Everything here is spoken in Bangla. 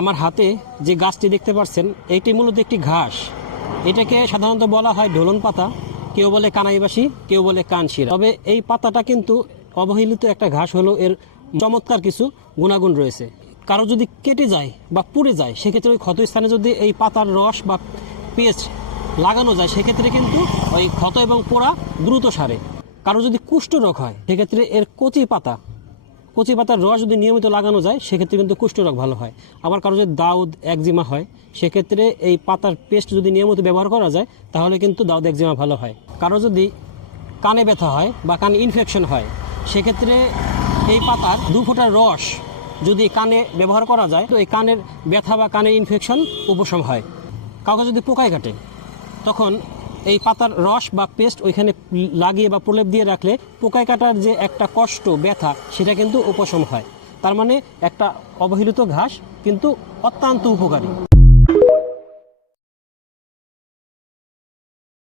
আমার হাতে যে গাছটি দেখতে পাচ্ছেন এটি মূলত একটি ঘাস। এটাকে সাধারণত বলা হয় ঢোলন পাতা, কেউ বলে কানাইবাসী, কেউ বলে কানশিরা। তবে এই পাতাটা কিন্তু অবহেলিত একটা ঘাস হলো, এর চমৎকার কিছু গুণাগুণ রয়েছে। কারো যদি কেটে যায় বা পুড়ে যায় সেক্ষেত্রে ওই ক্ষত স্থানে যদি এই পাতার রস বা পেস্ট লাগানো যায় সেক্ষেত্রে কিন্তু ওই ক্ষত এবং পোড়া দ্রুত সারে। কারো যদি কুষ্ঠরোগ হয় সেক্ষেত্রে এর কচি পাতার রস যদি নিয়মিত লাগানো যায় সেক্ষেত্রে কিন্তু কুষ্ঠরোগ ভালো হয়। আবার কারো যদি দাউদ একজিমা হয় সেক্ষেত্রে এই পাতার পেস্ট যদি নিয়মিত ব্যবহার করা যায় তাহলে কিন্তু দাউদ একজিমা ভালো হয়। কারো যদি কানে ব্যথা হয় বা কানে ইনফেকশন হয় সেক্ষেত্রে এই পাতার 2 ফোঁটার রস যদি কানে ব্যবহার করা যায় তো এই কানের ব্যথা বা কানের ইনফেকশন উপশম হয়। কাউকে যদি পোকায় কাটে তখন এই পাতার রস বা পেস্ট ওইখানে লাগিয়ে বা প্রলেপ দিয়ে রাখলে পোকায় কাটার যে একটা কষ্ট ব্যথা সেটা কিন্তু উপশম হয়। তার মানে একটা অবহেলিত ঘাস কিন্তু অত্যন্ত উপকারী।